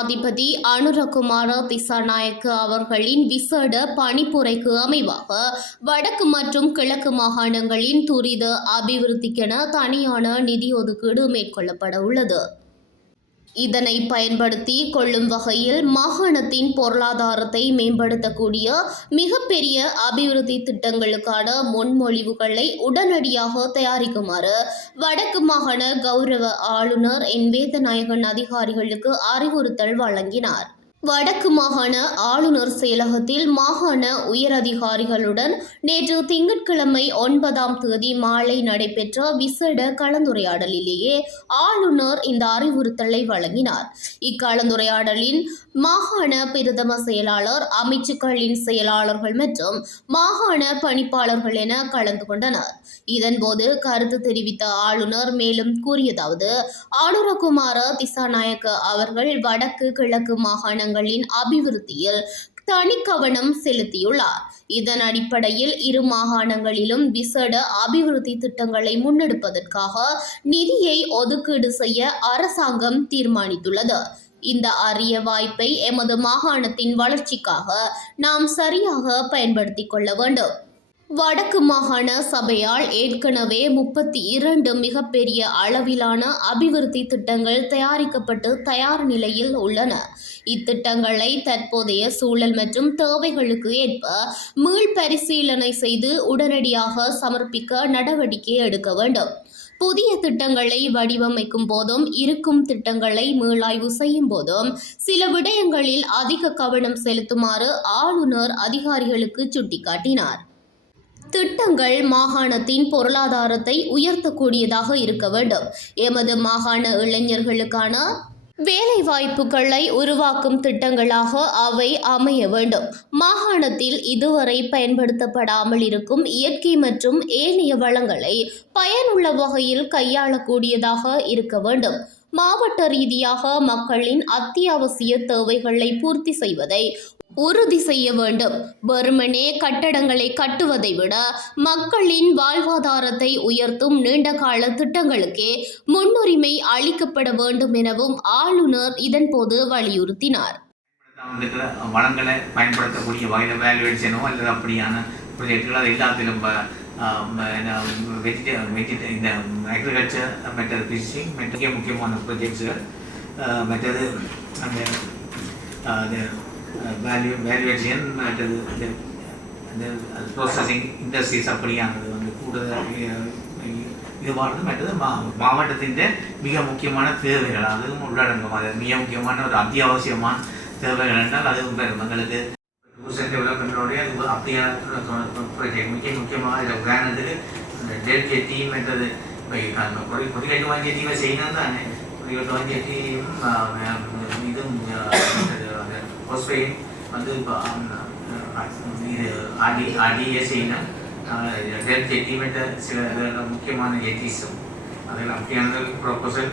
ஜனாதிபதி அனுரகுமார திசாநாயக்க அவர்களின் விசேட பணிப்புரைக்கு அமைவாக வடக்கு மற்றும் கிழக்கு மாகாணங்களின் துரித அபிவிருத்திக்கென தனியான நிதி ஒதுக்கீடு மேற்கொள்ளப்பட உள்ளது. இதனை பயன்படுத்தி கொள்ளும் வகையில் மாகாணத்தின் பொருளாதாரத்தை மேம்படுத்தக்கூடிய மிகப்பெரிய அபிவிருத்தி திட்டங்களுக்கான முன்மொழிவுகளை உடனடியாக தயாரிக்குமாறு வடக்கு மாகாண கௌரவ ஆளுநர் என் வேதநாயகன் அதிகாரிகளுக்கு அறிவுறுத்தல் வழங்கினார். வடக்கு மாகாண ஆளுநர் செயலகத்தில் மாகாண உயரதிகாரிகளுடன் நேற்று திங்கட்கிழமை 9ஆம் தேதி மாலை நடைபெற்ற விசேட கலந்துரையாடலிலேயே ஆளுநர் இந்த அறிவுறுத்தலை வழங்கினார். இக்கலந்துரையாடலின் மாகாண பிரதம செயலாளர், அமைச்சுக்களின் செயலாளர்கள் மற்றும் மாகாண பணிப்பாளர்கள் என கலந்து கொண்டனர். இதன்போது கருத்து தெரிவித்த ஆளுநர் மேலும் கூறியதாவது: அனுரகுமார திசாநாயக்க அவர்கள் வடக்கு கிழக்கு மாகாணங்களின் அபிவிருத்தியில் தனி கவனம் செலுத்தியுள்ளார். இதன் அடிப்படையில் இரு மாகாணங்களிலும் விசேட அபிவிருத்தி திட்டங்களை முன்னெடுப்பதற்காக நிதியை ஒதுக்கீடு செய்ய அரசாங்கம் தீர்மானித்துள்ளது. இந்த அரிய வாய்ப்பை எமது மாகாணத்தின் வளர்ச்சிக்காக நாம் சரியாக பயன்படுத்திக் கொள்ள வேண்டும். வடக்கு மாகாண சபையால் ஏற்கனவே 32 மிகப்பெரிய அளவிலான அபிவிருத்தி திட்டங்கள் தயாரிக்கப்பட்டு தயார் நிலையில் உள்ளன. இத்திட்டங்களை தற்போதைய சூழல் மற்றும் தேவைகளுக்கு ஏற்ப மீள்பரிசீலனை செய்து உடனடியாக சமர்ப்பிக்க நடவடிக்கை எடுக்க வேண்டும். புதிய திட்டங்களை வடிவமைக்கும் போதும் இருக்கும் திட்டங்களை மீளாய்வு செய்யும் போதும் சில விடயங்களில் அதிக கவனம் செலுத்துமாறு ஆளுநர் அதிகாரிகளுக்கு சுட்டிக்காட்டினார். திட்டங்கள் மாகாணத்தின் பொருளாதாரத்தை உயர்த்தக்கூடியதாக இருக்க வேண்டும். எமது மாகாண இளைஞர்களுக்கான வேலைவாய்ப்புகளை உருவாக்கும் திட்டங்களாக அவை அமைய வேண்டும். மாகாணத்தில் இதுவரை பயன்படுத்தப்படாமல் இருக்கும் இயற்கை மற்றும் ஏனைய வளங்களை பயனுள்ள வகையில் கையாளக்கூடியதாக இருக்க வேண்டும். மாவட்ட ரீதியாக மக்களின் அத்தியாவசிய தேவைகளை பூர்த்தி செய்வதை உறுதி செய்ய வேண்டும். வெறுமனே கட்டடங்களை கட்டுவதை விட மக்களின் வாழ்வாதாரத்தை உயர்த்தும் நீண்டகால திட்டங்களுக்கே முன்னுரிமை அளிக்கப்பட வேண்டும் எனவும் ஆளுநர் இதன்போது வலியுறுத்தினார். வளங்களை பயன்படுத்தக்கூடிய வகையில் வேல்யூவேஷனோ அல்லது அப்படியான ப்ரொஜெக்டுகள் அது எல்லாத்திலும் இந்த அக்ரிகல்ச்சர் மற்றது ஃபிஷிங் மிக முக்கியமான ப்ரொஜெக்ட்ஸுகள் மற்றது அந்த வேல்யூவேஷன் மற்றது அந்த ப்ராசஸிங் இண்டஸ்ட்ரீஸ் அப்படியானது கூடுதல் இதுவானது மற்றது மாவட்டத்தின் மிக முக்கியமான தேவைகள் அதுவும் உள்ளடங்கும். அது மிக முக்கியமான ஒரு அத்தியாவசியமான தேவைகள் என்றால் அதுவும் பெறும் எங்களுக்கு டூரிசம் டெவலப்மெண்ட்டோடைய அப்படியான ப்ராஜெக்ட் மிக முக்கியமாக உதாரணத்துக்கு இந்த டெல்கே டீம் என்றது பொறிகட்டு வாங்கிய டீமை செய்யணும் தானே. பொறிகட்டு வாங்கிய டீம் இதுவும் ஹோஸ்பெயின் இது ஆடியே செய்யணும். டெல்கே டீமெட்ட சில முக்கியமான ஏடிஸும் அதில் முக்கியமான ப்ரொபோசல்